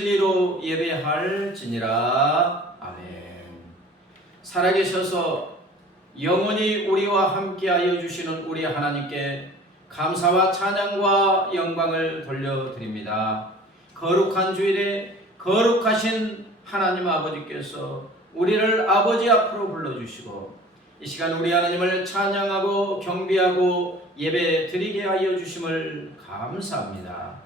진리로 예배할지니라. 아멘. 살아계셔서 영원히 우리와 함께하여 주시는 우리 하나님께 감사와 찬양과 영광을 돌려드립니다. 거룩한 주일에 거룩하신 하나님 아버지께서 우리를 아버지 앞으로 불러주시고 이 시간 우리 하나님을 찬양하고 경배하고 예배 드리게 하여 주심을 감사합니다.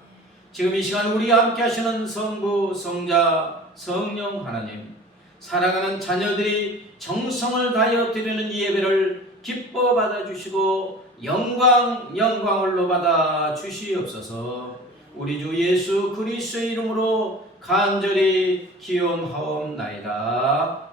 지금 이 시간 우리와 함께 하시는 성부, 성자, 성령 하나님, 사랑하는 자녀들이 정성을 다하여 드리는 이 예배를 기뻐 받아주시고 영광을로 받아 주시옵소서. 우리 주 예수 그리스도의 이름으로 간절히 기원하옵나이다.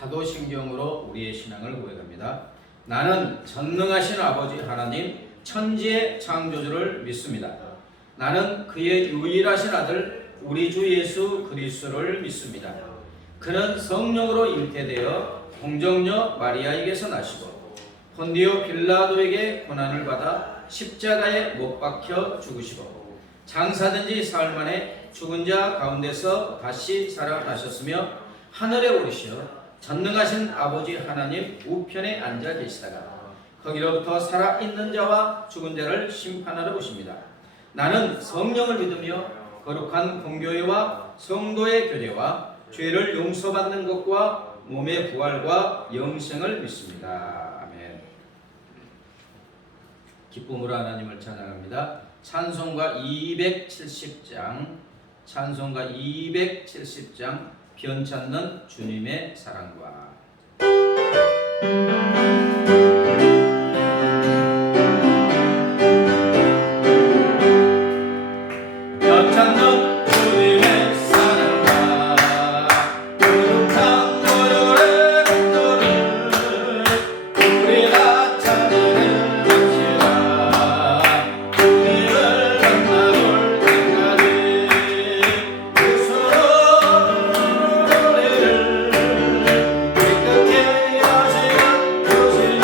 사도신경으로 우리의 신앙을 고백합니다. 나는 전능하신 아버지 하나님 천지의 창조주를 믿습니다. 나는 그의 유일하신 아들 우리 주 예수 그리스도를 믿습니다. 그는 성령으로 잉태되어 동정녀 마리아에게서 나시고 본디오 빌라도에게 고난을 받아 십자가에 못 박혀 죽으시고 장사된 지 사흘 만에 죽은 자 가운데서 다시 살아나셨으며 하늘에 오르시어 전능하신 아버지 하나님 우편에 앉아 계시다가 거기로부터 살아있는 자와 죽은 자를 심판하러 오십니다. 나는 성령을 믿으며 거룩한 공교회와 성도의 교제와 죄를 용서받는 것과 몸의 부활과 영생을 믿습니다. 아멘. 기쁨으로 하나님을 찬양합니다. 찬송가 270장 변찮는 주님의 사랑과 변찮는 주님의 사랑과 거룩한 고요의 공로를 우리가 찬양을 합시다. 주님을 만나볼 때까지 그 서로 우리를 기쁘게 하시는 주시니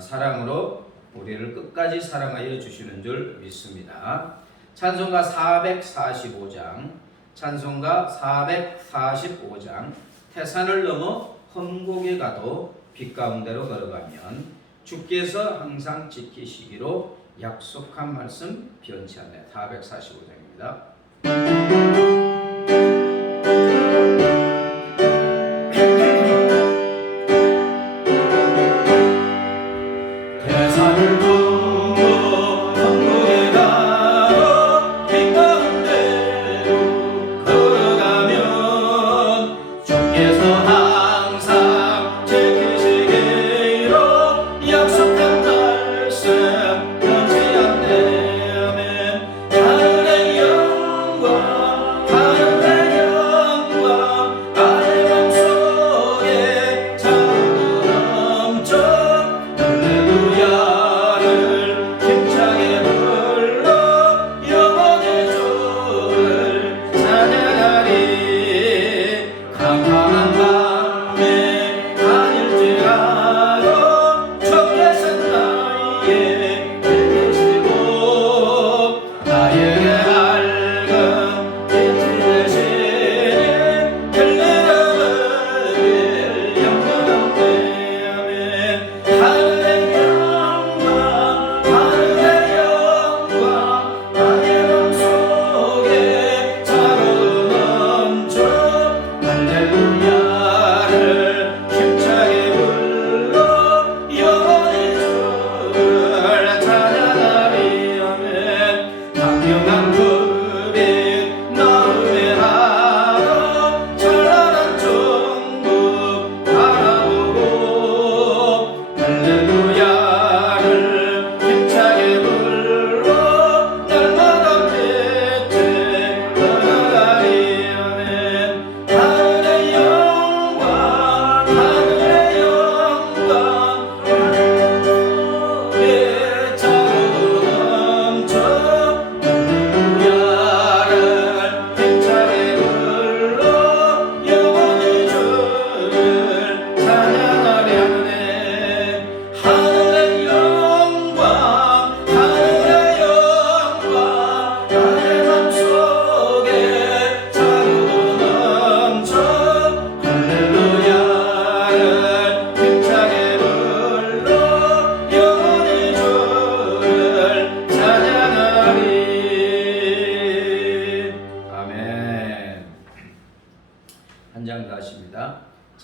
사랑으로 우리를 끝까지 사랑하여 주시는 줄 믿습니다. 찬송가 445장, 찬송가 445장, 태산을 넘어 험곡에 가도 빛 가운데로 걸어가면 주께서 항상 지키시기로 약속한 말씀 변치 않네. 445장입니다.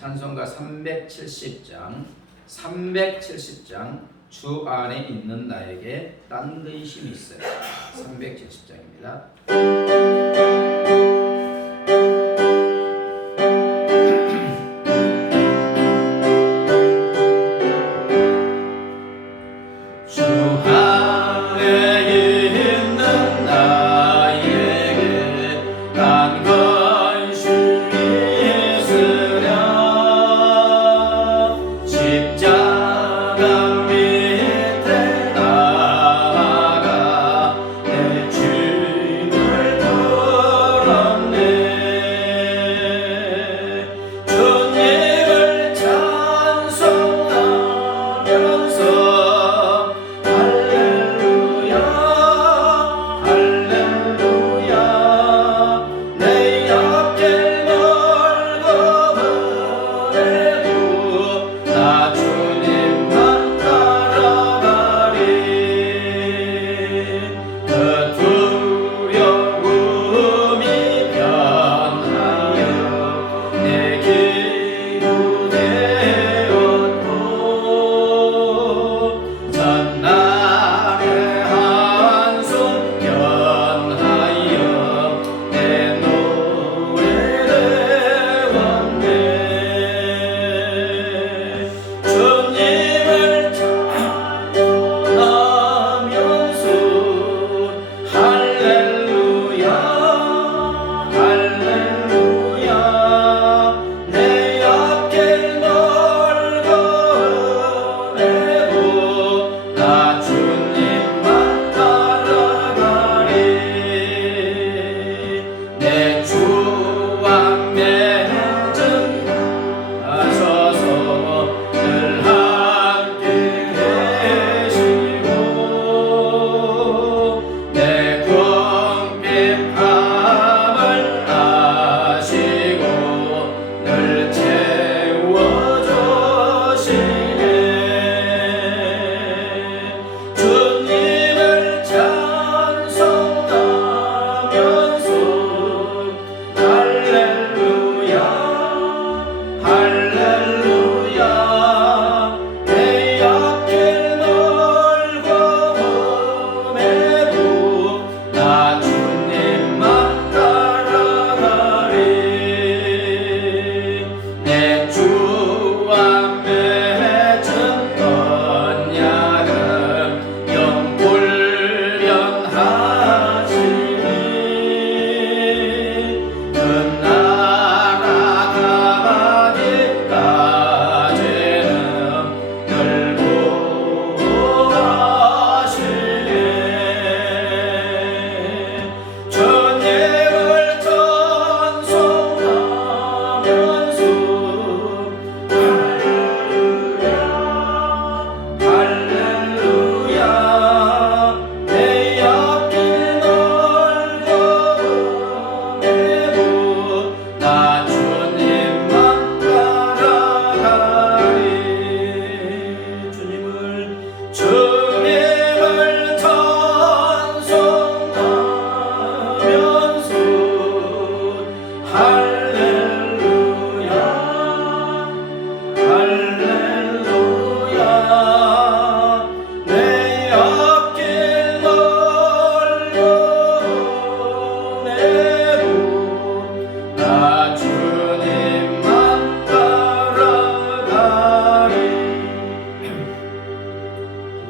찬송가 370장 주 안에 있는 나에게 딴 근심이 있어요. 370장입니다. 내 주를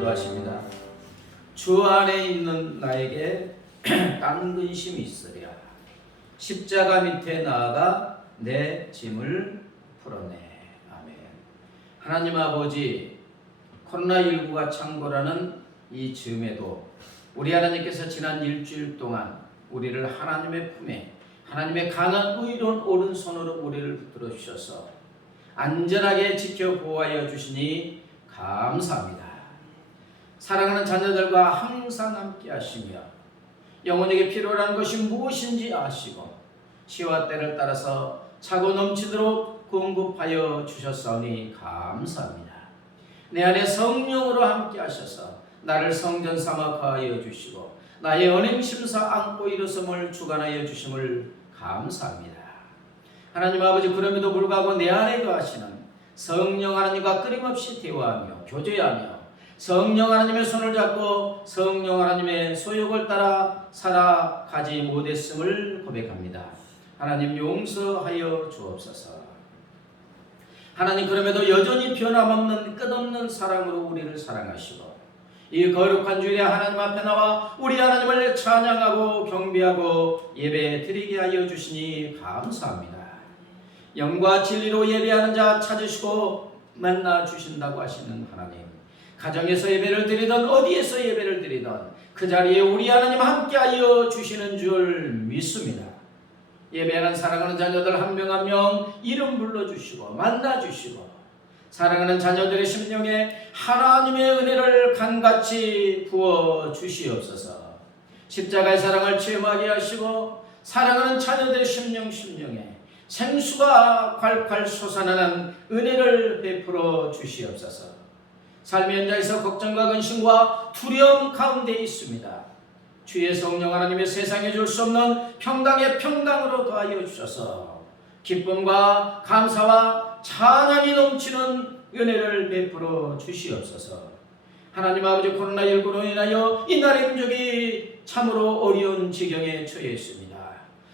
기도하십니다. 주 안에 있는 나에게 딴 근심이 있으랴. 십자가 밑에 나아가 내 짐을 풀어내. 아멘. 하나님 아버지, 코로나19가 창궐하는 이 즈음에도 우리 하나님께서 지난 일주일 동안 우리를 하나님의 품에, 하나님의 강한 의로운 오른손으로 우리를 붙들어 주셔서 안전하게 지켜 보호하여 주시니 감사합니다. 사랑하는 자녀들과 항상 함께 하시며 영혼에게 필요한 것이 무엇인지 아시고 시와 때를 따라서 차고 넘치도록 공급하여 주셨사오니 감사합니다. 내 안에 성령으로 함께 하셔서 나를 성전 삼아 거하여 주시고 나의 언행심사 안고 일어섬을 주관하여 주심을 감사합니다. 하나님 아버지, 그럼에도 불구하고 내 안에 거하시는 성령 하나님과 끊임없이 대화하며 교제하며 성령 하나님의 손을 잡고 성령 하나님의 소욕을 따라 살아가지 못했음을 고백합니다. 하나님 용서하여 주옵소서. 하나님, 그럼에도 여전히 변함없는 끝없는 사랑으로 우리를 사랑하시고 이 거룩한 주일에 하나님 앞에 나와 우리 하나님을 찬양하고 경배하고 예배 드리게 하여 주시니 감사합니다. 영과 진리로 예배하는 자 찾으시고 만나 주신다고 하시는 하나님, 가정에서 예배를 드리던 어디에서 예배를 드리던 그 자리에 우리 하나님 함께하여 주시는 줄 믿습니다. 예배하는 사랑하는 자녀들 한 명 한 명 이름 불러주시고 만나주시고 사랑하는 자녀들의 심령에 하나님의 은혜를 간같이 부어 주시옵소서. 십자가의 사랑을 체험하게 하시고 사랑하는 자녀들의 심령에 생수가 콸콸 솟아나는 은혜를 베풀어 주시옵소서. 삶의 현장에서 걱정과 근심과 두려움 가운데 있습니다. 주의 성령 하나님의 세상에 줄 수 없는 평강의 평강으로 더하여 주셔서 기쁨과 감사와 찬양이 넘치는 은혜를 베풀어 주시옵소서. 하나님 아버지, 코로나19로 인하여 이 나라의 민족이 참으로 어려운 지경에 처해 있습니다.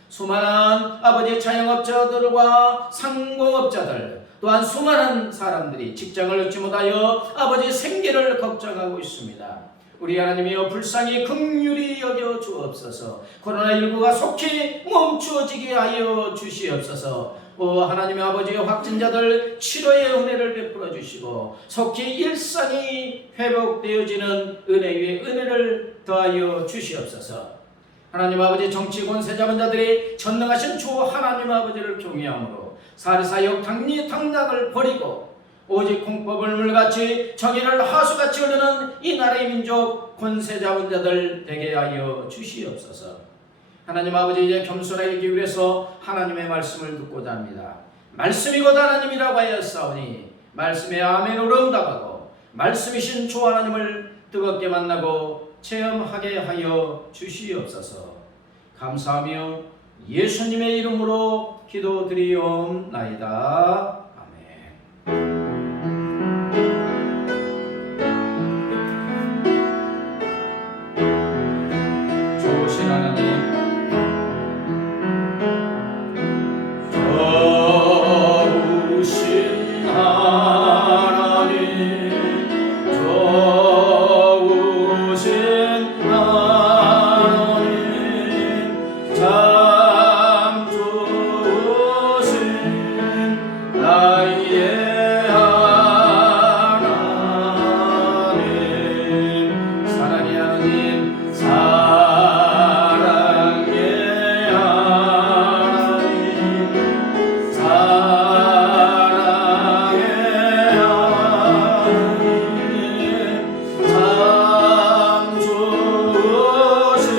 수많은 아버지 자영업자들과 상공업자들 또한 수많은 사람들이 직장을 얻지 못하여 아버지 생계를 걱정하고 있습니다. 우리 하나님이여 불쌍히 긍휼히 여겨 주옵소서. 코로나19가 속히 멈추어지게 하여 주시옵소서. 하나님의 아버지, 확진자들 치료의 은혜를 베풀어 주시고 속히 일상이 회복되어지는 은혜 위에 은혜를 더하여 주시옵소서. 하나님 아버지, 정치 권세 잡은 자들이 전능하신 주 하나님 아버지를 경외함으로 사리사욕 당락을 버리고 오직 공법을 물같이 정의를 하수같이 흐르는 이 나라의 민족 권세 잡은 자들 되게 하여 주시옵소서. 하나님 아버지, 이제 겸손하게 기울여서 하나님의 말씀을 듣고자 합니다. 말씀이 곧 하나님이라고 하였사오니 말씀에 아멘으로 응답하고 말씀이신 주 하나님을 뜨겁게 만나고 체험하게 하여 주시옵소서. 감사하며 예수님의 이름으로 기도드리옵나이다. 아멘. 좋으신 하나님, 좋으신 하나님, 좋으신 하나님, 참 좋으신 나의 하나님, 사랑의 하나님, 사랑의 하나님, 사랑의 하나님, 참 좋으신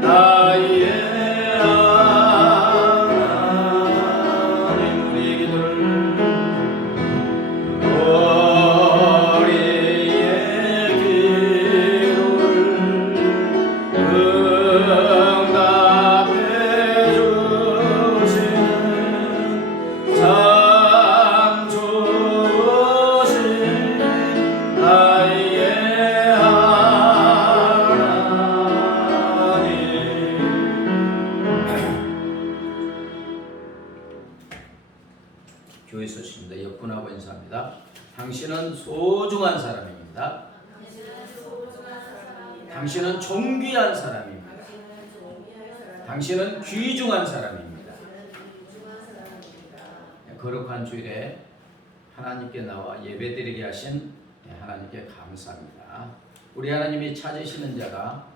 나의 하나님, 우리의 기도를 응답해 주시는 참 좋으신 나의 하나님. 교회 소식입니다. 옆분하고 인사합니다. 당신은 소중한 사람입니다. 당신은 존귀한 사람입니다. 당신은 귀중한 사람입니다. 거룩한 주일에 하나님께 나와 예배드리게 하신 하나님께 감사합니다. 우리 하나님이 찾으시는 자가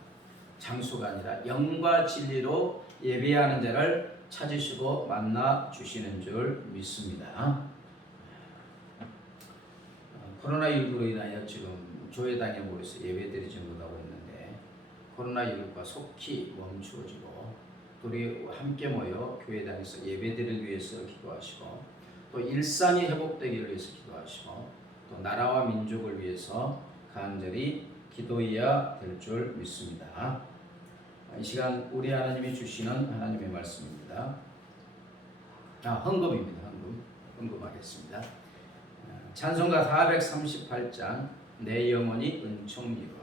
장수가 아니라 영과 진리로 예배하는 자를 찾으시고 만나 주시는 줄 믿습니다. 코로나19로 인하여 지금 교회당에 모여서 예배드리지 못하고 있는데 코로나19가 속히 멈추어지고 우리 함께 모여 교회당에서 예배드리기 위해서 기도하시고 또 일상이 회복되기를 위해서 기도하시고 또 나라와 민족을 위해서 간절히 기도해야 될 줄 믿습니다. 이 시간 우리 하나님이 주시는 하나님의 말씀입니다. 헌금입니다. 헌금하겠습니다. 찬송가 438장 내 영혼이 은총이로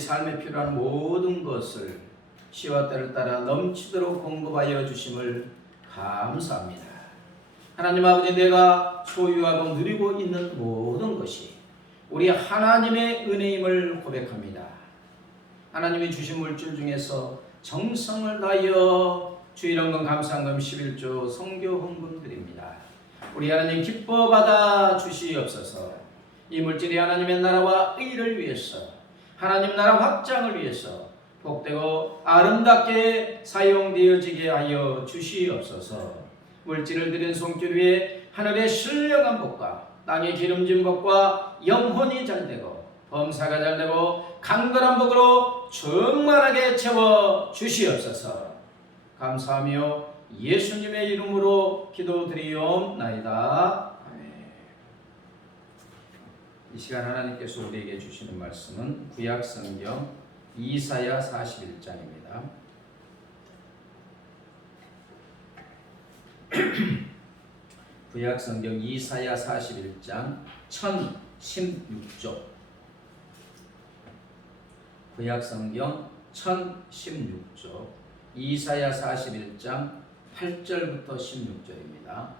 삶에 필요한 모든 것을 시와 때를 따라 넘치도록 공급하여 주심을 감사합니다. 하나님 아버지, 내가 소유하고 누리고 있는 모든 것이 우리 하나님의 은혜임을 고백합니다. 하나님이 주신 물질 중에서 정성을 다하여 주일헌금 감사헌금 11조 성교 헌금 드립니다. 우리 하나님 기뻐 받아 주시옵소서. 이 물질이 하나님의 나라와 의를 위해서, 하나님 나라 확장을 위해서 복되고 아름답게 사용되어지게 하여 주시옵소서. 물질을 드린 손길 위에 하늘의 신령한 복과 땅의 기름진 복과 영혼이 잘되고 범사가 잘되고 강건한 복으로 충만하게 채워 주시옵소서. 감사하며 예수님의 이름으로 기도드리옵나이다. 이 시간 하나님께서 우리에게 주시는 말씀은 구약성경 이사야 41장입니다. 구약성경 이사야 41장 1016조. 구약성경 1016조 이사야 41장 8절부터 16절입니다.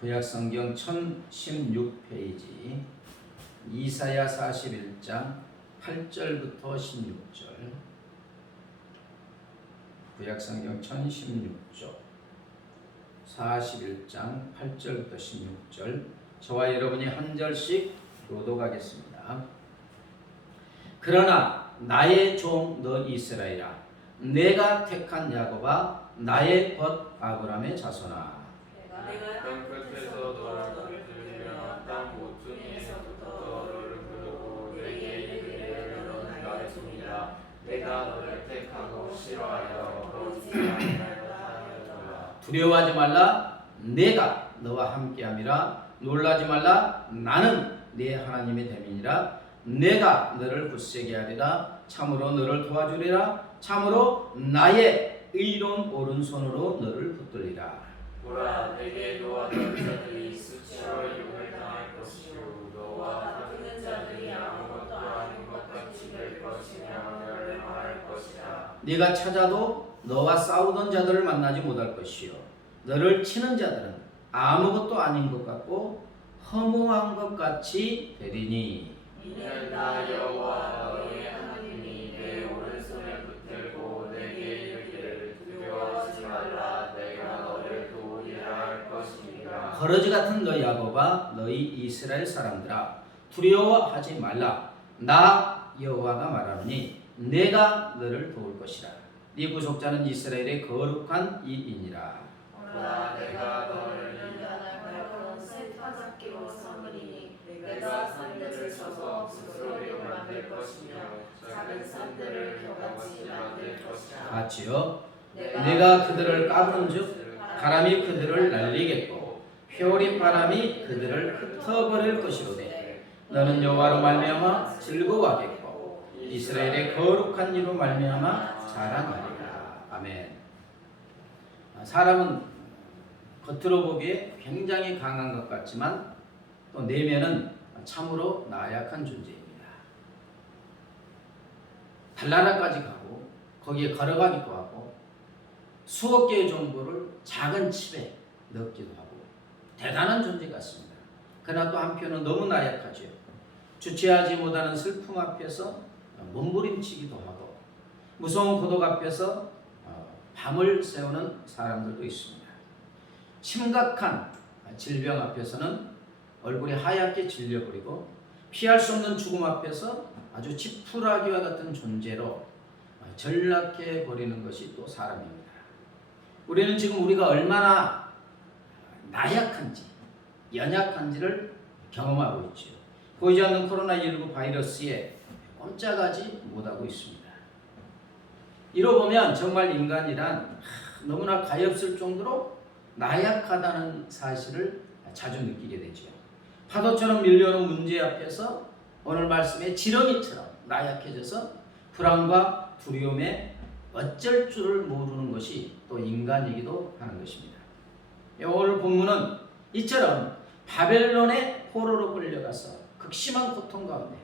구약성경 1016페이지 이사야 41장 8절부터 16절. 구약성경 1016조 41장 8절부터 16절. 저와 여러분이 한 절씩 교독하겠습니다. 그러나 나의 종 너 이스라엘아, 내가 택한 야곱아, 나의 벗 아브라함의 자손아. 내가 땅 끝에서 너를 붙들며 땅 모퉁이에서부터 너를 부르고 내게 이르기를 너는 나의 종이라. 내가 너를 택하고 싫어하여 버리지 아니하였다 하였더라. 두려워하지 말라, 내가 너와 함께함이라. 놀라지 말라, 나는 네 하나님의 됨이니라. 내가 너를 굳세게 하리라. 참으로 너를 도와주리라. 참으로 나의 의로운 오른손으로 너를 붙들리라. 보라, 내게 너와 다른 자들이 수치와 욕을 당할 것이요 너와 다투는 자들이 아무것도 아닌 것 같이 될 것이며 너를 말할 것이라. 네가 찾아도 너와 싸우던 자들을 만나지 못할 것이요 너를 치는 자들은 아무것도 아닌 것 같고 허무한 것 같이 되리니. 이는 나 여호와 너의 하나님이 내 오른손에 붙들고 내게 이르기를 두려워하지 말라. 내가 너를 도우리라 할 것이니라. 거러지 같은 너희 야곱아, 너희 이스라엘 사람들아, 두려워하지 말라. 나 여호와가 말하노니 내가 너를 도울 것이라. 네 구속자는 이스라엘의 거룩한 이이니라. 보라, 내가 너를 인간할 날카로운 쇠타잡기로 삼으리니 내가 산들을 쳐서 스스로 만들 것이며 작은 산들을 겨같이 만들 것이라. 같이요. 내가 그들을 까부는즉 바람이 그들을 날리겠고 회오리 바람이 그들을 흩어버릴 것이로되 너는 여호와로 말미암아 즐거워하겠고 이스라엘의 거룩한 이로 말미암아 자랑하리라. 아멘. 사람은 겉으로 보기에 굉장히 강한 것 같지만 또 내면은 참으로 나약한 존재입니다. 달나라까지 가고 거기에 걸어가기도 하고 수억 개의 정보를 작은 칩에 넣기도 하고 대단한 존재 같습니다. 그러나 또 한편은 너무 나약하죠. 주체하지 못하는 슬픔 앞에서 몸부림치기도 하고 무서운 고독 앞에서 밤을 새우는 사람들도 있습니다. 심각한 질병 앞에서는 얼굴이 하얗게 질려버리고 피할 수 없는 죽음 앞에서 아주 지푸라기와 같은 존재로 전락해 버리는 것이 또 사람입니다. 우리는 지금 우리가 얼마나 나약한지 연약한지를 경험하고 있죠. 보이지 않는 코로나19 바이러스에 꼼짝하지 못하고 있습니다. 이로 보면 정말 인간이란 너무나 가엾을 정도로 나약하다는 사실을 자주 느끼게 되죠. 파도처럼 밀려오는 문제 앞에서 오늘 말씀의 지렁이처럼 나약해져서 불안과 두려움에 어쩔 줄을 모르는 것이 또 인간이기도 하는 것입니다. 오늘 본문은 이처럼 바벨론의 포로로 끌려가서 극심한 고통 가운데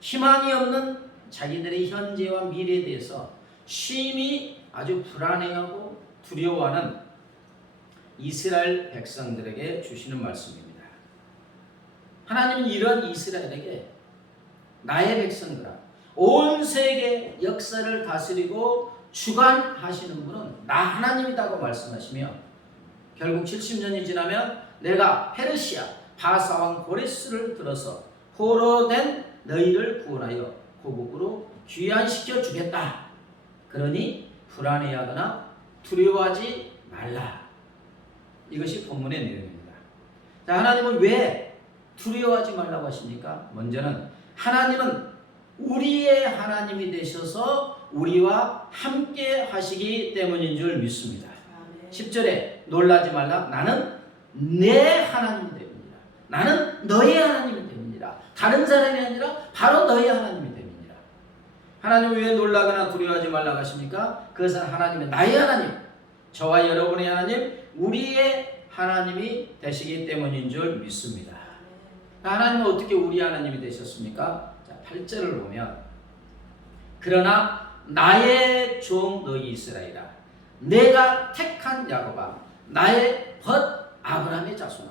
희망이 없는 자기들의 현재와 미래에 대해서 심히 아주 불안해하고 두려워하는 이스라엘 백성들에게 주시는 말씀입니다. 하나님은 이런 이스라엘에게 나의 백성들아, 온 세계 역사를 다스리고 주관하시는 분은 나 하나님이라고 말씀하시며 결국 70년이 지나면 내가 페르시아 바사왕 고레스를 들어서 포로된 너희를 구원하여 고국으로 귀환시켜 주겠다. 그러니 불안해하거나 두려워하지 말라. 이것이 본문의 내용입니다. 자, 하나님은 왜 두려워하지 말라고 하십니까? 먼저는 하나님은 우리의 하나님이 되셔서 우리와 함께 하시기 때문인 줄 믿습니다. 10절에 놀라지 말라. 나는 내 하나님이 됩니다. 나는 너의 하나님이 됩니다. 다른 사람이 아니라 바로 너의 하나님이 됩니다. 하나님은 왜 놀라거나 두려워하지 말라고 하십니까? 그것은 하나님의 나의 하나님, 저와 여러분의 하나님, 우리의 하나님이 되시기 때문인 줄 믿습니다. 하나님은 어떻게 우리 하나님이 되셨습니까? 자, 8절을 보면 그러나 나의 종 너희 이스라엘아, 내가 택한 야곱아, 나의 벗 아브라함의 자손아.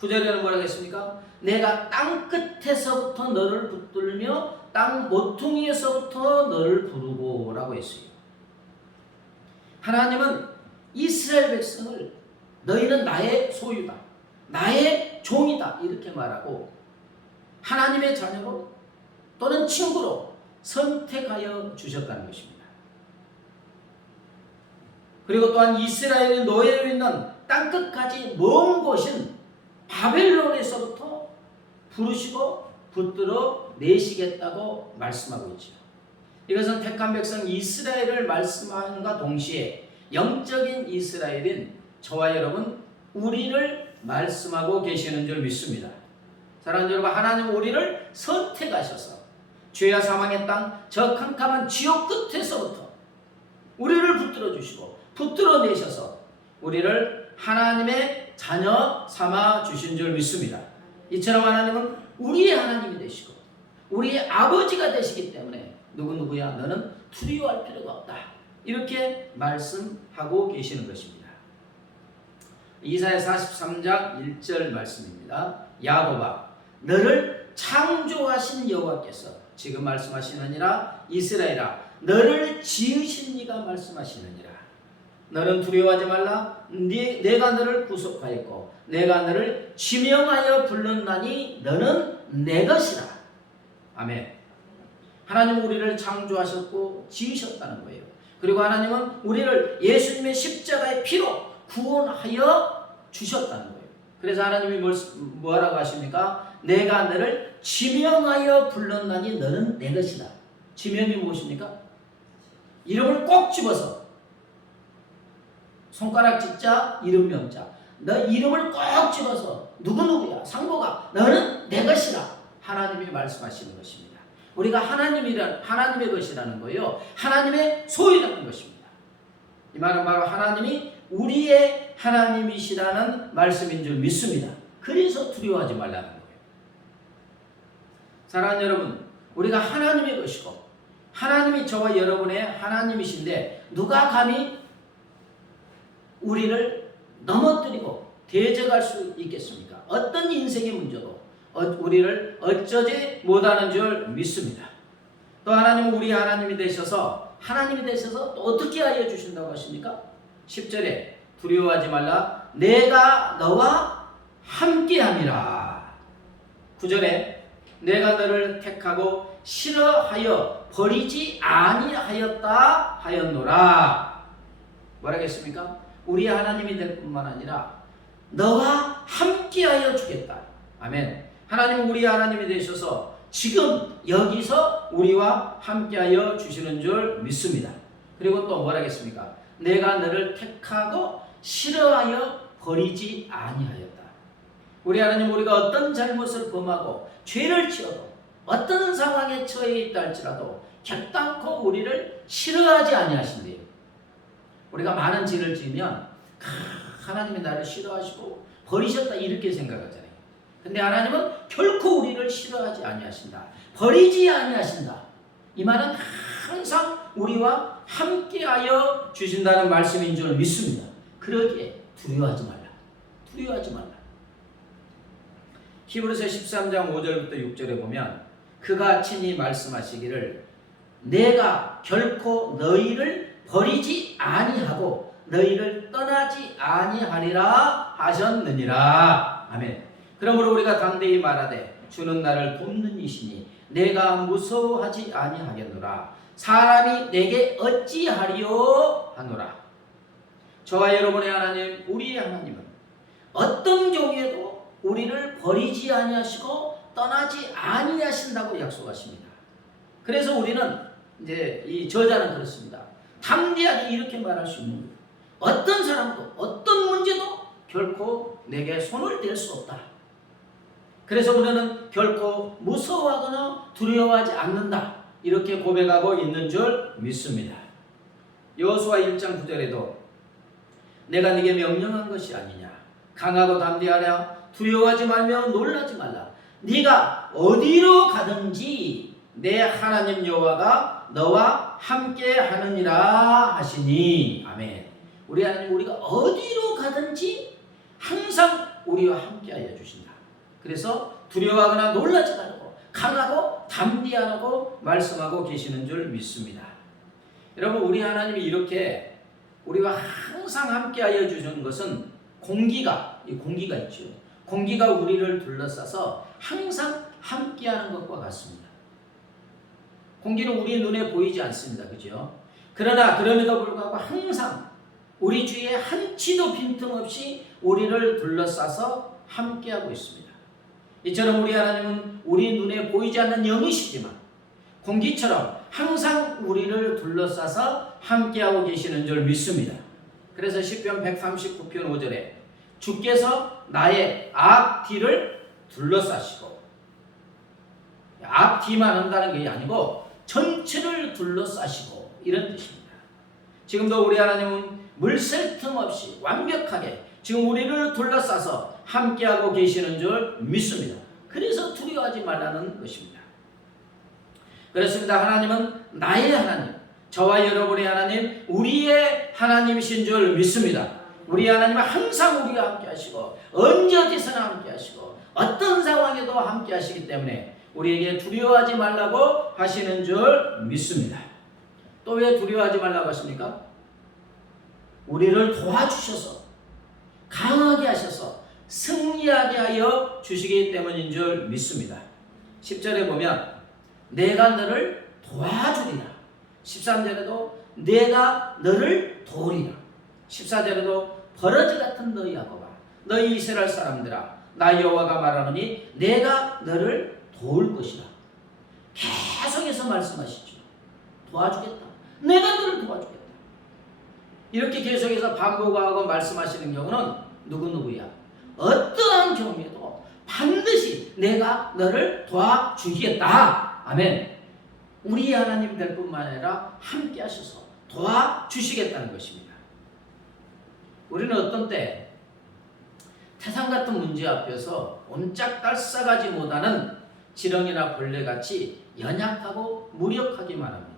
9절에는 뭐라고 했습니까? 내가 땅 끝에서부터 너를 붙들며 땅 모퉁이에서부터 너를 부르고 라고 했어요. 하나님은 이스라엘 백성을 너희는 나의 소유다, 나의 종이다 이렇게 말하고 하나님의 자녀로 또는 친구로 선택하여 주셨다는 것입니다. 그리고 또한 이스라엘의 노예로 있는 땅끝까지 먼 곳인 바벨론에서부터 부르시고 붙들어 내시겠다고 말씀하고 있죠. 이것은 택한 백성 이스라엘을 말씀함과 동시에 영적인 이스라엘인 저와 여러분 우리를 말씀하고 계시는 줄 믿습니다. 사랑하는 여러분, 하나님 우리를 선택하셔서 죄와 사망의 땅, 저 캄캄한 지옥 끝에서부터 우리를 붙들어 주시고 붙들어 내셔서 우리를 하나님의 자녀 삼아 주신 줄 믿습니다. 이처럼 하나님은 우리의 하나님이 되시고 우리의 아버지가 되시기 때문에 누구누구야 너는 두려워할 필요가 없다, 이렇게 말씀하고 계시는 것입니다. 이사야 43장 1절 말씀입니다. 야곱아, 너를 창조하신 여호와께서 지금 말씀하시느니라. 이스라엘아, 너를 지으신 이가 말씀하시느니라. 너는 두려워하지 말라. 내가 너를 구속하였고 내가 너를 지명하여 불렀나니 너는 내 것이라. 아멘. 하나님은 우리를 창조하셨고 지으셨다는 거예요. 그리고 하나님은 우리를 예수님의 십자가의 피로 구원하여 주셨다는 거예요. 그래서 하나님이 뭐라고 하십니까? 내가 너를 지명하여 불렀나니 너는 내 것이다. 지명이 무엇입니까? 이름을 꼭 집어서 손가락 짓자, 이름 명자. 너 이름을 꼭 집어서 누구누구야, 상보가 너는 내 것이라 하나님이 말씀하시는 것입니다. 우리가 하나님의 것이라는 거예요. 하나님의 소유라는 것입니다. 이 말은 바로 하나님이 우리의 하나님이시라는 말씀인 줄 믿습니다. 그래서 두려워하지 말라는 거예요. 사랑하는 여러분, 우리가 하나님의 것이고 하나님이 저와 여러분의 하나님이신데 누가 감히 우리를 넘어뜨리고 대적할 수 있겠습니까? 어떤 인생의 문제도 우리를 어쩌지 못하는 줄 믿습니다. 또 하나님은 우리 하나님이 되셔서 또 어떻게 하여 주신다고 하십니까? 10절에 두려워하지 말라. 내가 너와 함께함이라. 9절에 내가 너를 택하고 싫어하여 버리지 아니하였다 하였노라. 뭐라겠습니까? 우리 하나님이 될 뿐만 아니라 너와 함께하여 주겠다. 아멘. 하나님은 우리 하나님이 되셔서 지금 여기서 우리와 함께하여 주시는 줄 믿습니다. 그리고 또 뭐라겠습니까? 내가 너를 택하고 싫어하여 버리지 아니하였다. 우리 하나님, 우리가 어떤 잘못을 범하고 죄를 지어도 어떤 상황에 처해 있다 할지라도 결단코 우리를 싫어하지 아니하신대요. 우리가 많은 죄를 지으면 하나님이 나를 싫어하시고 버리셨다 이렇게 생각하잖아요. 근데 하나님은 결코 우리를 싫어하지 아니하신다, 버리지 아니하신다. 이 말은 항상 우리와 함께하여 주신다는 말씀인 줄 믿습니다. 그러기에 두려워하지 말라. 히브리서 13장 5절부터 6절에 보면 그가 친히 말씀하시기를 내가 결코 너희를 버리지 아니하고 너희를 떠나지 아니하리라 하셨느니라. 아멘. 그러므로 우리가 당대히 말하되 주는 나를 돕는 이시니 내가 무서워하지 아니하겠노라. 사람이 내게 어찌하리요 하노라. 저와 여러분의 하나님, 우리의 하나님은 어떤 경우에도 우리를 버리지 아니하시고 떠나지 아니하신다고 약속하십니다. 그래서 우리는 이제 이 저자는 그렇습니다. 담대하게 이렇게 말할 수 있는 거예요. 어떤 사람도 어떤 문제도 결코 내게 손을 댈 수 없다. 그래서 우리는 결코 무서워하거나 두려워하지 않는다, 이렇게 고백하고 있는 줄 믿습니다. 여호수아 1장 9절에도 내가 네게 명령한 것이 아니냐, 강하고 담대하라, 두려워하지 말며 놀라지 말라. 네가 어디로 가든지 내 하나님 여호와가 너와 함께 하느니라 하시니. 아멘. 우리 하나님, 우리가 어디로 가든지 항상 우리와 함께 하여 주신다. 그래서 두려워하거나 놀라지 말고 강하고 담대하라고 말씀하고 계시는 줄 믿습니다. 여러분, 우리 하나님이 이렇게 우리와 항상 함께 하여 주시는 것은 공기가 있죠. 공기가 우리를 둘러싸서 항상 함께하는 것과 같습니다. 공기는 우리 눈에 보이지 않습니다. 그죠? 그러나 그럼에도 불구하고 항상 우리 주위에 한치도 빈틈없이 우리를 둘러싸서 함께하고 있습니다. 이처럼 우리 하나님은 우리 눈에 보이지 않는 영이시지만 공기처럼 항상 우리를 둘러싸서 함께하고 계시는 줄 믿습니다. 그래서 시편 139편 5절에 주께서 나의 앞뒤를 둘러싸시고, 앞뒤만 한다는 게 아니고 전체를 둘러싸시고 이런 뜻입니다. 지금도 우리 하나님은 물샐 틈 없이 완벽하게 지금 우리를 둘러싸서 함께하고 계시는 줄 믿습니다. 그래서 두려워하지 말라는 것입니다. 그렇습니다. 하나님은 나의 하나님, 저와 여러분의 하나님, 우리의 하나님이신 줄 믿습니다. 우리 하나님은 항상 우리와 함께 하시고 언제 어디서나 함께 하시고 어떤 상황에도 함께 하시기 때문에 우리에게 두려워하지 말라고 하시는 줄 믿습니다. 또 왜 두려워하지 말라고 하십니까? 우리를 도와주셔서 강하게 하셔서 승리하게 하여 주시기 때문인 줄 믿습니다. 10절에 보면 내가 너를 도와주리라. 13절에도 내가 너를 도우리라. 14절에도 버러지 같은 너희 야곱아, 너희 이스라엘 사람들아, 나 여호와가 말하노니 내가 너를 도울 것이라. 계속해서 말씀하시죠. 도와주겠다. 내가 너를 도와주겠다. 이렇게 계속해서 반복하고 말씀하시는 경우는 누구야? 어떠한 경우에도 반드시 내가 너를 도와주겠다. 아멘. 우리 하나님 될 뿐만 아니라 함께 하셔서 도와주시겠다는 것입니다. 우리는 어떤 때 태산 같은 문제 앞에서 옴짝달싹하지 못하는 지렁이나 벌레같이 연약하고 무력하기만 합니다.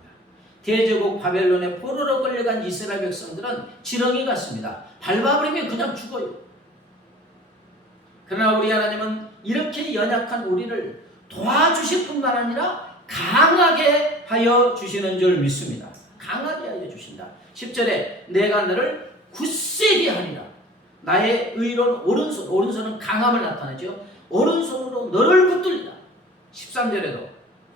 대제국 바벨론의 포로로 끌려간 이스라엘 백성들은 지렁이 같습니다. 밟아버리면 그냥 죽어요. 그러나 우리 하나님은 이렇게 연약한 우리를 도와주실 뿐만 아니라 강하게 하여 주시는 줄 믿습니다. 강하게 하여 주신다. 10절에 내가 너를 굳세게 하리라. 나의 의로운 오른손, 오른손은 강함을 나타내죠. 오른손으로 너를 붙들리라. 13절에도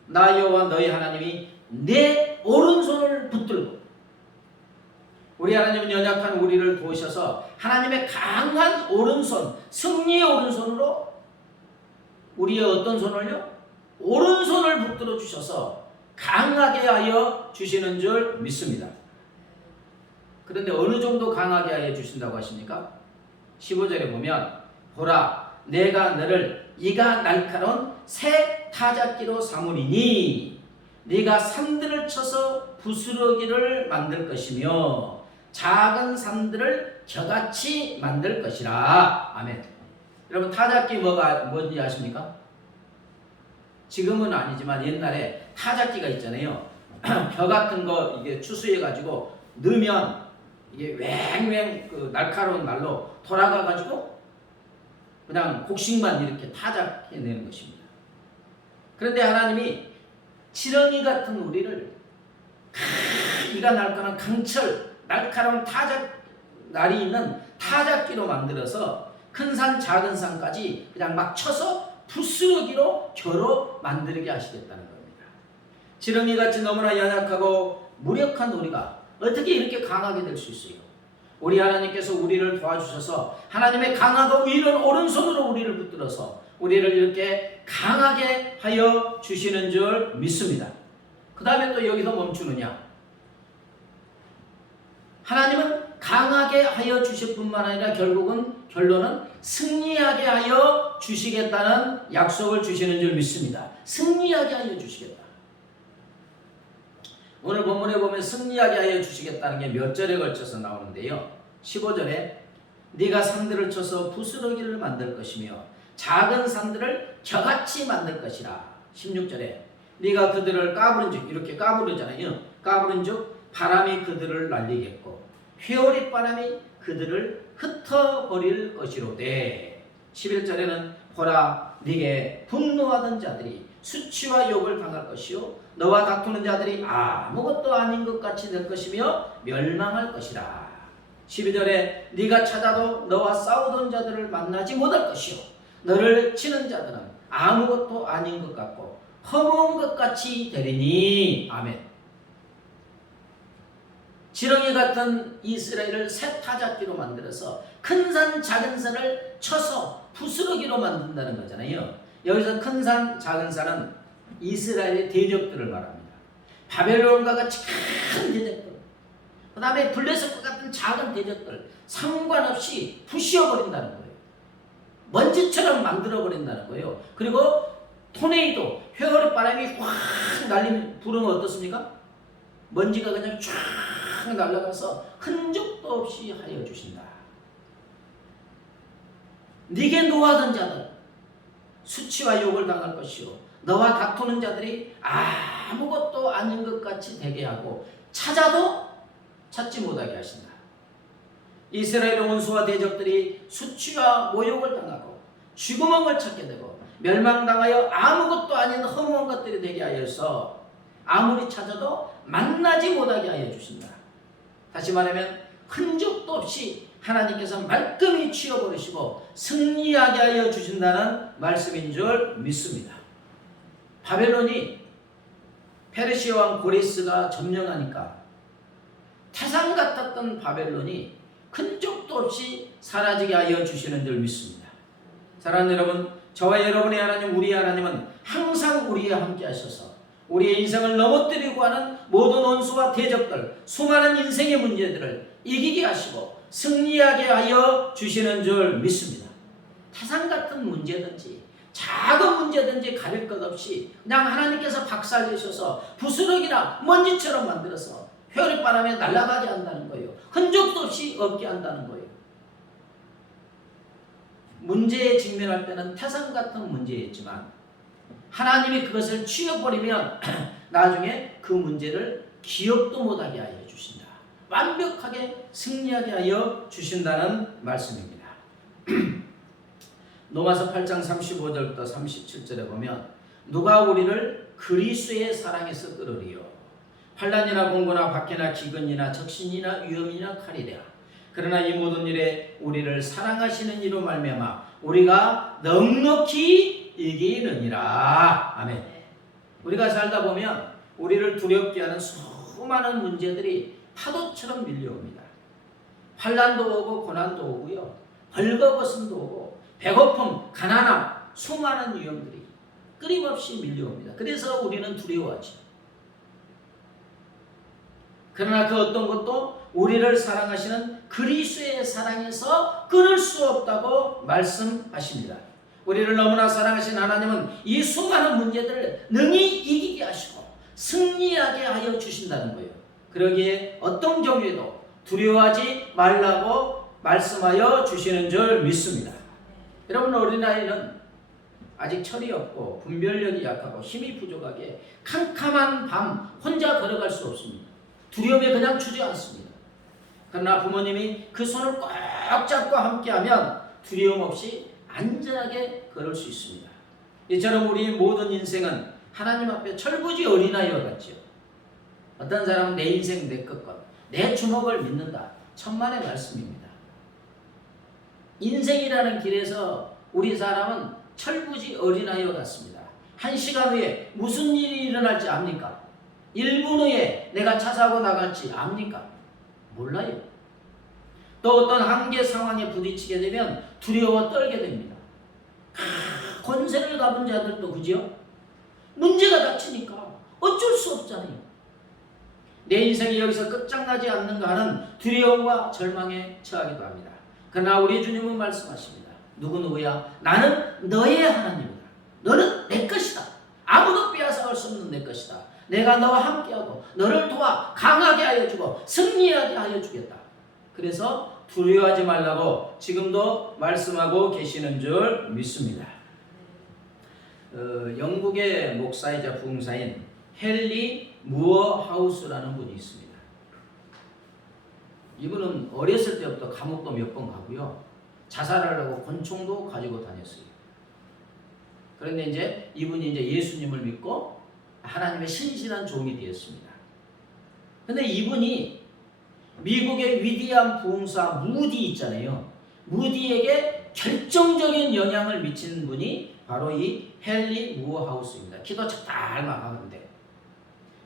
나 여호와 너희 하나님이 내 오른손을 붙들고, 우리 하나님은 연약한 우리를 도우셔서 하나님의 강한 오른손, 승리의 오른손으로 우리의 어떤 손을요? 오른손을 붙들어 주셔서 강하게 하여 주시는 줄 믿습니다. 그런데 어느 정도 강하게 하여 주신다고 하십니까? 15절에 보면 보라 내가 너를 이가 날카로운 새 타작기로 삼으리니 네가 산들을 쳐서 부스러기를 만들 것이며 작은 산들을 겨같이 만들 것이라. 아멘. 여러분 타작기 뭔지 아십니까? 지금은 아니지만 옛날에 타작기가 있잖아요. 벼 같은 거 이게 추수해 가지고 넣으면 이게 왱왱 그 날카로운 날로 돌아가 가지고 그냥 곡식만 이렇게 타작해내는 것입니다. 그런데 하나님이 지렁이 같은 우리를 이가 날카로운 강철, 날카로운 타작 날이 있는 타작기로 만들어서 큰 산 작은 산까지 그냥 막 쳐서 부스러기로 겨로 만들게 하시겠다는 겁니다. 지렁이같이 너무나 연약하고 무력한 우리가 어떻게 이렇게 강하게 될 수 있어요? 우리 하나님께서 우리를 도와주셔서 하나님의 강하고 위로운 오른손으로 우리를 붙들어서 우리를 이렇게 강하게 하여 주시는 줄 믿습니다. 그 다음에 또 여기서 멈추느냐? 하나님은 강하게 하여 주실 뿐만 아니라 결론은 승리하게 하여 주시겠다는 약속을 주시는 줄 믿습니다. 승리하게 하여 주시겠다. 오늘 본문에 보면 승리하게 하여 주시겠다는 게 몇 절에 걸쳐서 나오는데요. 15절에 네가 산들을 쳐서 부스러기를 만들 것이며 작은 산들을 겨같이 만들 것이라. 16절에 네가 그들을 까부른즉, 이렇게 까부르잖아요. 까부른즉 바람이 그들을 날리겠고 회오리 그들을 흩어버릴 것이로되. 11절에는 보라 네게 분노하던 자들이 수치와 욕을 당할 것이요 너와 다투는 자들이 아무것도 아닌 것 같이 될 것이며 멸망할 것이라. 12절에 네가 찾아도 너와 싸우던 자들을 만나지 못할 것이요 너를 치는 자들은 아무것도 아닌 것 같고 허무한 것 같이 되리니. 아멘. 지렁이 같은 이스라엘을 새 타작기로 만들어서 큰 산 작은 산을 쳐서 부스러기로 만든다는 거잖아요. 여기서 큰 산 작은 산은 이스라엘의 대적들을 말합니다. 바벨론과 같이 큰 대적들, 그 다음에 블레셋과 같은 작은 대적들 상관없이 부시어버린다는 거예요. 먼지처럼 만들어버린다는 거예요. 그리고 토네이도, 회오리 바람이 확 날리면 불으면 어떻습니까? 먼지가 그냥 쫙 날아가서 흔적도 없이 하여 주신다. 네게 노하던 자들 수치와 욕을 당할 것이요 너와 다투는 자들이 아무것도 아닌 것 같이 되게 하고 찾아도 찾지 못하게 하신다. 이스라엘의 원수와 대적들이 수치와 모욕을 당하고 쥐구멍을 찾게 되고 멸망당하여 아무것도 아닌 허무한 것들이 되게 하여서 아무리 찾아도 만나지 못하게 하여 주신다. 다시 말하면 흔적도 없이 하나님께서 말끔히 치워버리시고 승리하게 하여 주신다는 말씀인 줄 믿습니다. 바벨론이 페르시아 왕 고레스가 점령하니까 태산 같았던 바벨론이 흔적도 없이 사라지게 하여 주시는 줄 믿습니다. 사랑하는 여러분, 저와 여러분의 하나님, 우리의 하나님은 항상 우리와 함께 하셔서 우리의 인생을 넘어뜨리고 하는 모든 원수와 대적들, 수많은 인생의 문제들을 이기게 하시고 승리하게 하여 주시는 줄 믿습니다. 태산 같은 문제든지 작은 문제든지 가릴 것 없이 그냥 하나님께서 박살내셔서 부스러기나 먼지처럼 만들어서 회오리바람에 날아가게 한다는 거예요. 흔적도 없이 없게 한다는 거예요. 문제에 직면할 때는 태산 같은 문제였지만 하나님이 그것을 치워버리면 나중에 그 문제를 기억도 못하게 하여 주신다. 완벽하게 승리하게 하여 주신다는 말씀입니다. 로마서 8장 35절부터 37절에 보면 누가 우리를 그리스도의 사랑에서 끌으리요 환난이나 공고나 박해나 기근이나 적신이나 위험이나 칼이랴. 그러나 이 모든 일에 우리를 사랑하시는 이로 말미암아 우리가 넉넉히 이기느니라. 아멘. 우리가 살다 보면 우리를 두렵게 하는 수많은 문제들이 파도처럼 밀려옵니다. 환난도 오고 고난도 오고요. 벌거벗음도 오고 배고픔, 가난함, 수많은 위험들이 끊임없이 밀려옵니다. 그래서 우리는 두려워하죠. 그러나 그 어떤 것도 우리를 사랑하시는 그리스도의 사랑에서 끊을 수 없다고 말씀하십니다. 우리를 너무나 사랑하신 하나님은 이 수많은 문제들을 능히 이기게 하시고 승리하게 하여 주신다는 거예요. 그러기에 어떤 경우에도 두려워하지 말라고 말씀하여 주시는 줄 믿습니다. 여러분, 어린아이는 아직 철이 없고 분별력이 약하고 힘이 부족하게 캄캄한 밤 혼자 걸어갈 수 없습니다. 두려움에 그냥 주저앉습니다. 그러나 부모님이 그 손을 꽉 잡고 함께하면 두려움 없이 안전하게 걸을 수 있습니다. 이처럼 우리 모든 인생은 하나님 앞에 철부지 어린아이와 같죠. 어떤 사람은 내 인생 내 것과 내 주먹을 믿는다. 천만의 말씀입니다. 인생이라는 길에서 우리 사람은 철부지 어린아이와 같습니다. 1시간 후에 무슨 일이 일어날지 압니까? 1분 후에 내가 차 사고 나갈지 압니까? 몰라요. 또 어떤 한계 상황에 부딪히게 되면 두려워 떨게 됩니다. 권세를 가진 자들도 그죠? 문제가 닥치니까 어쩔 수 없잖아요. 내 인생이 여기서 끝장나지 않는가 하는 두려움과 절망에 처하기도 합니다. 그러나 우리 주님은 말씀하십니다. 누구누구야? 나는 너의 하나님이다. 너는 내 것이다. 아무도 빼앗아갈 수 없는 내 것이다. 내가 너와 함께하고 너를 도와 강하게 하여 주고 승리하게 하여 주겠다. 그래서 두려워하지 말라고 지금도 말씀하고 계시는 줄 믿습니다. 영국의 목사이자 부흥사인 헨리 무어하우스라는 분이 있습니다. 이분은 어렸을 때부터 감옥도 몇 번 가고요. 자살하려고 권총도 가지고 다녔어요. 그런데 이제 이분이 이제 예수님을 믿고 하나님의 신실한 종이 되었습니다. 근데 이분이 미국의 위대한 부흥사 무디 있잖아요. 무디에게 결정적인 영향을 미친 분이 바로 이 헨리 무어하우스입니다. 기도 잘 망하는데.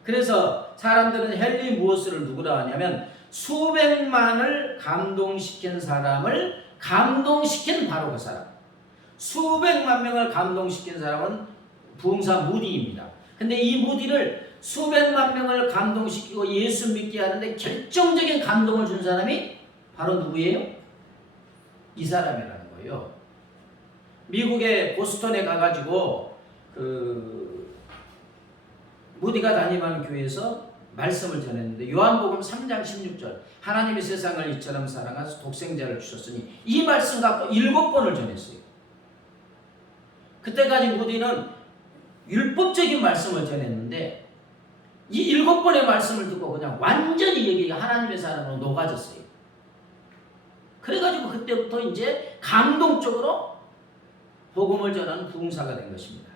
그래서 사람들은 헨리 무어스를 누구라 하냐면 수백만을 감동시킨 사람을 감동시킨 바로 그 사람. 수백만 명을 감동시킨 사람은 부흥사 무디입니다. 근데 이 무디를 수백만 명을 감동시키고 예수 믿게 하는데 결정적인 감동을 준 사람이 바로 누구예요? 이 사람이라는 거예요. 미국의 보스턴에 가가지고 무디가 담임하는 교회에서 말씀을 전했는데 요한복음 3장 16절 하나님이 세상을 이처럼 사랑하사 독생자를 주셨으니 이 말씀 갖고 7번을 전했어요. 그때까지 무디는 율법적인 말씀을 전했는데 이 7번의 말씀을 듣고 그냥 완전히 여기가 하나님의 사람으로 녹아졌어요. 그래가지고 그때부터 이제 감동적으로 복음을 전하는 부흥사가 된 것입니다.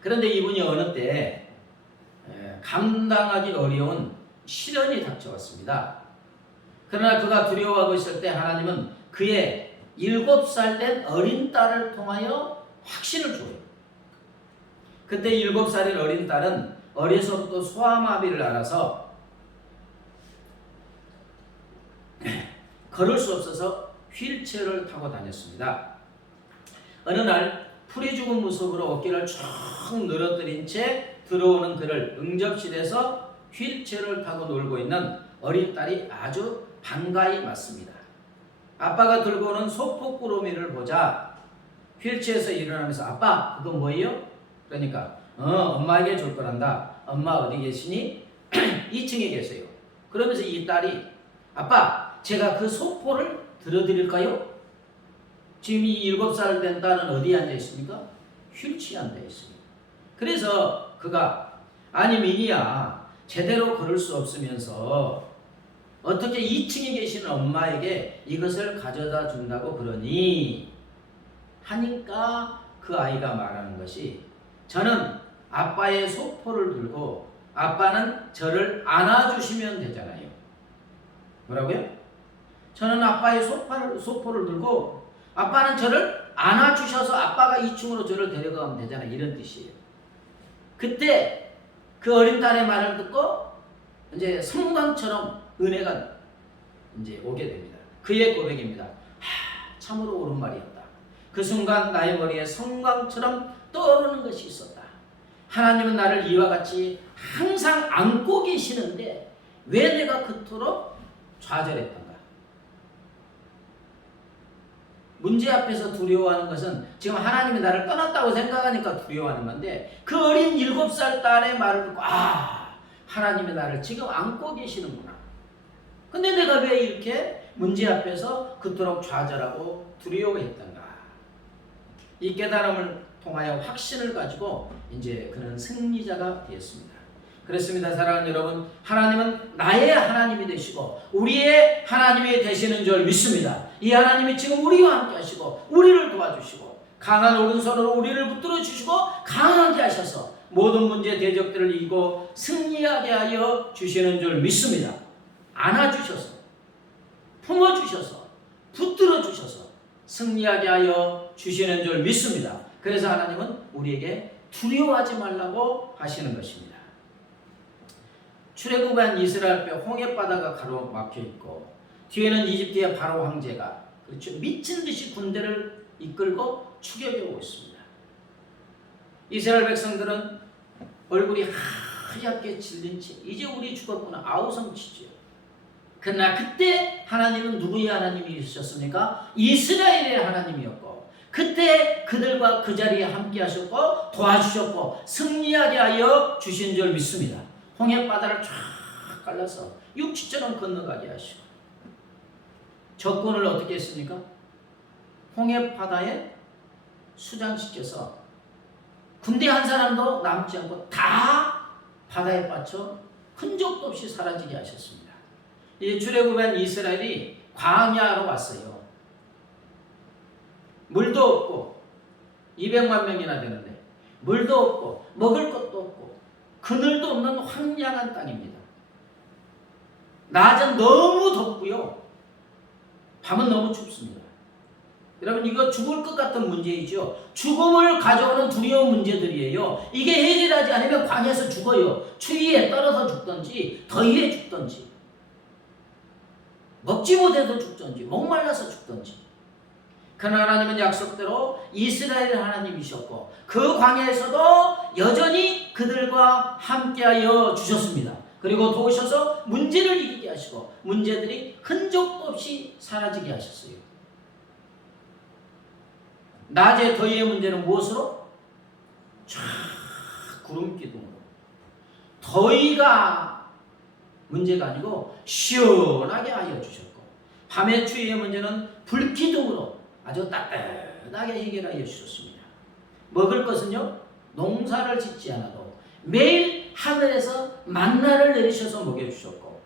그런데 이분이 어느 때 감당하기 어려운 시련이 닥쳐왔습니다. 그러나 그가 두려워하고 있을 때 하나님은 그의 7살 된 어린 딸을 통하여 확신을 줘요. 그때 7살인 어린 딸은 어려서부터 소아마비를 알아서 걸을 수 없어서 휠체어를 타고 다녔습니다. 어느 날 풀이 죽은 모습으로 어깨를 쭉 늘어뜨린 채 들어오는 그를 응접실에서 휠체어를 타고 놀고 있는 어린 딸이 아주 반가이 맞습니다. 아빠가 들고 오는 소포꾸러미를 보자 휠체어에서 일어나면서 아빠 그거 뭐예요? 그러니까 엄마에게 줄 거란다. 엄마 어디 계시니? 2층에 계세요. 그러면서 이 딸이 아빠 제가 그 소포를 들어드릴까요? 지금 이 7살 된 딸은 어디에 앉아 있습니까? 휠체어에 앉아 있습니다. 그래서 그가 아니 미니야 제대로 걸을 수 없으면서 어떻게 2층에 계시는 엄마에게 이것을 가져다 준다고 그러니 하니까 그 아이가 말하는 것이 저는 아빠의 소포를 들고 아빠는 저를 안아주시면 되잖아요. 뭐라고요? 저는 아빠의 소포를 들고 아빠는 저를 안아주셔서 아빠가 2층으로 저를 데려가면 되잖아요. 이런 뜻이에요. 그때 그 어린 딸의 말을 듣고 이제 성광처럼 은혜가 이제 오게 됩니다. 그의 고백입니다. 참으로 옳은 말이었다. 그 순간 나의 머리에 성광처럼 떠오르는 것이 있었다. 하나님은 나를 이와 같이 항상 안고 계시는데 왜 내가 그토록 좌절했던가? 문제 앞에서 두려워하는 것은 지금 하나님이 나를 떠났다고 생각하니까 두려워하는 건데 그 어린 7살 딸의 말을 듣고 하나님이 나를 지금 안고 계시는구나. 근데 내가 왜 이렇게 문제 앞에서 그토록 좌절하고 두려워했던가? 이 깨달음을 통하여 확신을 가지고 이제 그는 승리자가 되었습니다. 그렇습니다. 사랑하는 여러분, 하나님은 나의 하나님이 되시고 우리의 하나님이 되시는 줄 믿습니다. 이 하나님이 지금 우리와 함께 하시고 우리를 도와주시고 강한 오른손으로 우리를 붙들어 주시고 강하게 하셔서 모든 문제 대적들을 이기고 승리하게 하여 주시는 줄 믿습니다. 안아주셔서 품어주셔서 붙들어 주셔서 승리하게 하여 주시는 줄 믿습니다. 그래서 하나님은 우리에게 두려워하지 말라고 하시는 것입니다. 출애굽한 이스라엘 뼈 홍해바다가 가로막혀 있고 뒤에는 이집트의 바로 황제가 그렇죠 미친 듯이 군대를 이끌고 추격해 오고 있습니다. 이스라엘 백성들은 얼굴이 하얗게 질린 채 이제 우리 죽었구나 아우성치죠. 그러나 그때 하나님은 누구의 하나님이셨습니까? 이스라엘의 하나님이었고 그때 그들과 그 자리에 함께 하셨고 도와주셨고 승리하게 하여 주신 줄 믿습니다. 홍해바다를 쫙 갈라서 육지처럼 건너가게 하시고 적군을 어떻게 했습니까? 홍해바다에 수장시켜서 군대 한 사람도 남지 않고 다 바다에 빠져 흔적도 없이 사라지게 하셨습니다. 이 출애굽한 이스라엘이 광야로 왔어요. 물도 없고 200만 명이나 되는데 물도 없고 먹을 것도 없고 그늘도 없는 황량한 땅입니다. 낮은 너무 덥고요. 밤은 너무 춥습니다. 여러분 이거 죽을 것 같은 문제이죠. 죽음을 가져오는 두려운 문제들이에요. 이게 해결하지 않으면 광야에서 죽어요. 추위에 떨어서 죽든지 더위에 죽든지 먹지 못해서 죽든지 목말라서 죽든지. 그러나 하나님은 약속대로 이스라엘 하나님이셨고 그 광야에서도 여전히 그들과 함께하여 주셨습니다. 그리고 도우셔서 문제를 이기게 하시고 문제들이 흔적도 없이 사라지게 하셨어요. 낮의 더위의 문제는 무엇으로? 쫙 구름 기둥으로. 더위가 문제가 아니고 시원하게 하여 주셨고 밤의 추위의 문제는 불 기둥으로 아주 따뜻하게 해결하여 주셨습니다. 먹을 것은요 농사를 짓지 않아도 매일 하늘에서 만나를 내리셔서 먹여주셨고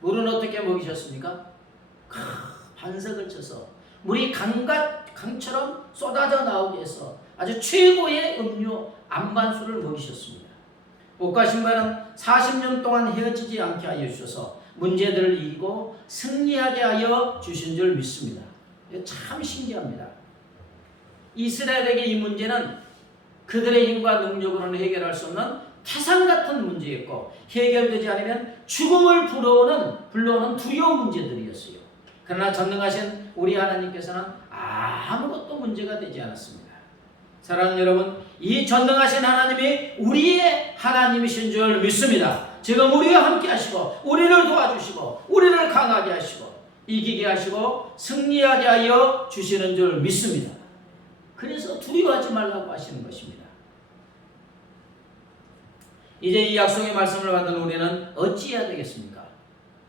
물은 어떻게 먹이셨습니까? 반석을 쳐서 물이 강처럼 쏟아져 나오게 해서 아주 최고의 음료 안반수를 먹이셨습니다. 옷과 신발은 40년 동안 헤어지지 않게 하여 주셔서 문제들을 이기고 승리하게 하여 주신 줄 믿습니다. 참 신기합니다. 이스라엘에게 이 문제는 그들의 힘과 능력으로는 해결할 수 없는 태산 같은 문제였고 해결되지 않으면 죽음을 불러오는 두려운 문제들이었어요. 그러나 전능하신 우리 하나님께서는 아무것도 문제가 되지 않았습니다. 사랑하는 여러분, 이 전능하신 하나님이 우리의 하나님이신 줄 믿습니다. 지금 우리와 함께 하시고 우리를 도와주시고 우리를 강하게 하시고 이기게 하시고 승리하게 하여 주시는 줄 믿습니다. 그래서 두려워하지 말라고 하시는 것입니다. 이제 이 약속의 말씀을 받은 우리는 어찌해야 되겠습니까?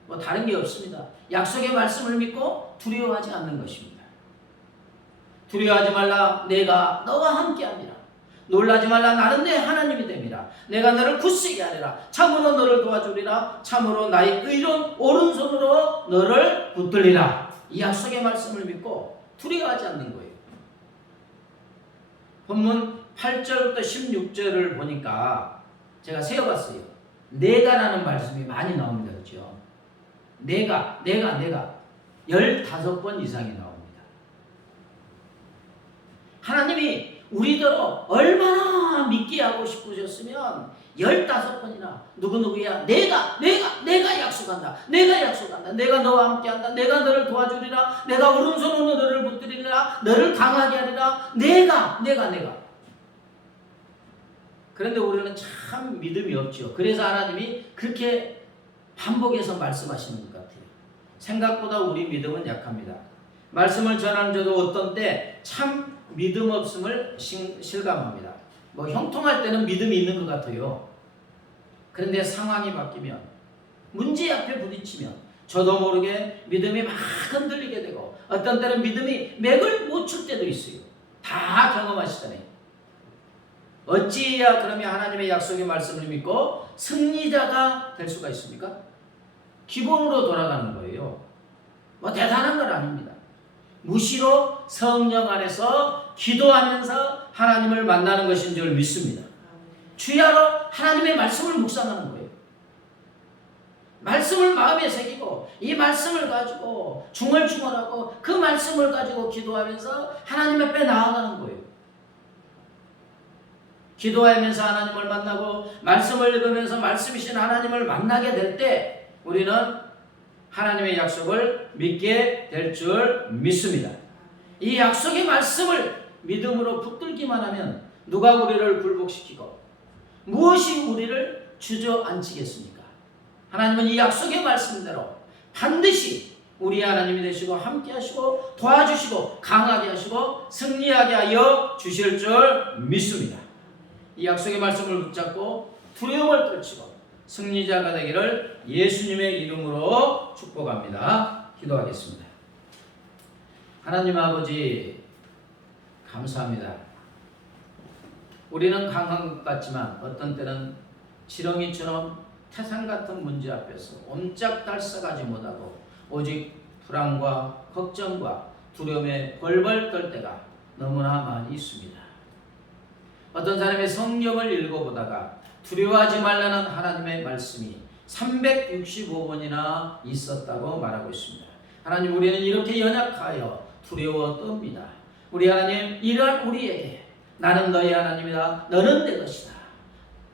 뭐 다른 게 없습니다. 약속의 말씀을 믿고 두려워하지 않는 것입니다. 두려워하지 말라, 내가 너와 함께하리라. 놀라지 말라, 나는 내 하나님이 됨이라. 내가 너를 굳세게 하리라. 참으로 너를 도와주리라. 참으로 나의 의로운 오른손으로 너를 붙들리라. 이 약속의 말씀을 믿고 두려워하지 않는 거예요. 본문 8절부터 16절을 보니까 제가 세어봤어요. 내가라는 말씀이 많이 나옵니다. 그렇죠? 내가 15번 이상이 나옵니다. 하나님이 우리더러 얼마나 믿게 하고 싶으셨으면 15번이나 누구누구야 내가 약속한다. 내가 너와 함께한다. 내가 너를 도와주리라. 내가 오른손으로 너를 붙들리라. 너를 강하게 하리라. 내가 그런데 우리는 참 믿음이 없죠. 그래서 하나님이 그렇게 반복해서 말씀하시는 것 같아요. 생각보다 우리 믿음은 약합니다. 말씀을 전하는 저도 어떤 때 참 믿음 없음을 실감합니다. 뭐 형통할 때는 믿음이 있는 것 같아요. 그런데 상황이 바뀌면 문제 앞에 부딪히면 저도 모르게 믿음이 막 흔들리게 되고 어떤 때는 믿음이 맥을 못 출 때도 있어요. 다 경험하시잖아요. 어찌해야 그러면 하나님의 약속의 말씀을 믿고 승리자가 될 수가 있습니까? 기본으로 돌아가는 거예요. 뭐 대단한 건 아닙니다. 무시로 성령 안에서 기도하면서 하나님을 만나는 것인 줄 믿습니다. 주야로 하나님의 말씀을 묵상하는 거예요. 말씀을 마음에 새기고 이 말씀을 가지고 중얼중얼하고 그 말씀을 가지고 기도하면서 하나님 앞에 나아가는 거예요. 기도하면서 하나님을 만나고 말씀을 읽으면서 말씀이신 하나님을 만나게 될 때 우리는 하나님의 약속을 믿게 될 줄 믿습니다. 이 약속의 말씀을 믿음으로 붙들기만 하면 누가 우리를 굴복시키고 무엇이 우리를 주저앉히겠습니까? 하나님은 이 약속의 말씀대로 반드시 우리 하나님이 되시고 함께 하시고 도와주시고 강하게 하시고 승리하게 하여 주실 줄 믿습니다. 이 약속의 말씀을 붙잡고 두려움을 떨치고 승리자가 되기를 예수님의 이름으로 축복합니다. 기도하겠습니다. 하나님 아버지 감사합니다. 우리는 강한 것 같지만 어떤 때는 지렁이처럼 태산 같은 문제 앞에서 옴짝달싹하지 못하고 오직 불안과 걱정과 두려움에 벌벌 떨 때가 너무나 많이 있습니다. 어떤 사람의 성경을 읽어보다가 두려워하지 말라는 하나님의 말씀이 365번이나 있었다고 말하고 있습니다. 하나님, 우리는 이렇게 연약하여 두려워 떱니다. 우리 하나님, 이러한 우리에게 나는 너희 하나님이다. 너는 내 것이다.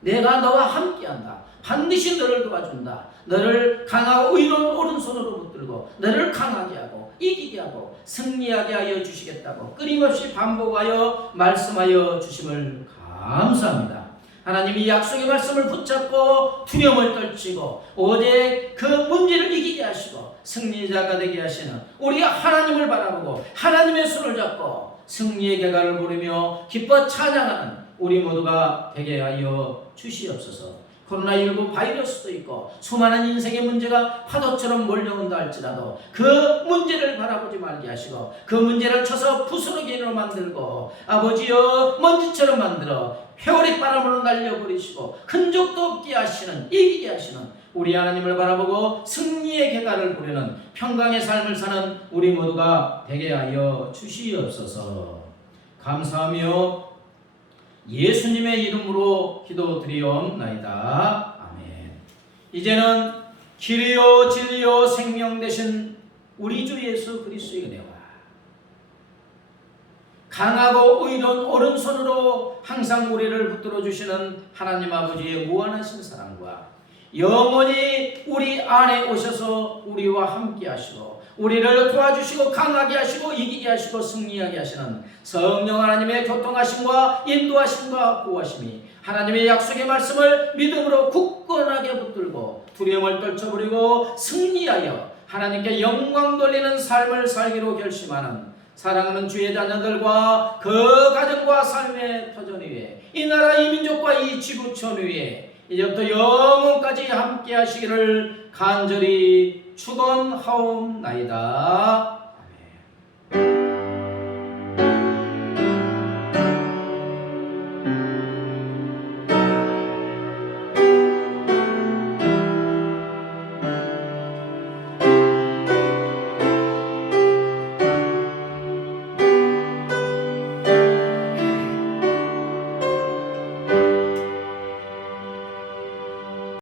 내가 너와 함께한다. 반드시 너를 도와준다. 너를 강하고 의로운 오른손으로 붙들고 너를 강하게 하고 이기게 하고 승리하게 하여 주시겠다고 끊임없이 반복하여 말씀하여 주심을 감사합니다. 하나님, 이 약속의 말씀을 붙잡고 두려움을 떨치고 오직 그 문제를 이기게 하시고 승리자가 되게 하시는 우리 하나님을 바라보고 하나님의 손을 잡고 승리의 계가를 부르며 기뻐 찬양하는 우리 모두가 되게 하여 주시옵소서. 코로나19 바이러스도 있고 수많은 인생의 문제가 파도처럼 몰려온다 할지라도 그 문제를 바라보지 말게 하시고 그 문제를 쳐서 부스러기로 만들고 아버지여 먼지처럼 만들어 회오리 바람으로 날려버리시고 흔적도 없게 하시는, 이기게 하시는 우리 하나님을 바라보고 승리의 계가를 부리는 평강의 삶을 사는 우리 모두가 되게 하여 주시옵소서. 감사하며 예수님의 이름으로 기도드리옵나이다. 아멘. 이제는 길이요 진리요 생명 되신 우리 주 예수 그리스도의 은혜와 강하고 의로운 오른손으로 항상 우리를 붙들어 주시는 하나님 아버지의 무한하신 사랑과 영원히 우리 안에 오셔서 우리와 함께 하시고 우리를 도와주시고 강하게 하시고 이기게 하시고 승리하게 하시는 성령 하나님의 교통하심과 인도하심과 보호하심이 하나님의 약속의 말씀을 믿음으로 굳건하게 붙들고 두려움을 떨쳐버리고 승리하여 하나님께 영광 돌리는 삶을 살기로 결심하는 사랑하는 주의 자녀들과 그 가정과 삶의 터전 위에 이 나라 이 민족과 이 지구촌 위에 이제부터 영원까지 함께 하시기를 간절히 축원하옵나이다.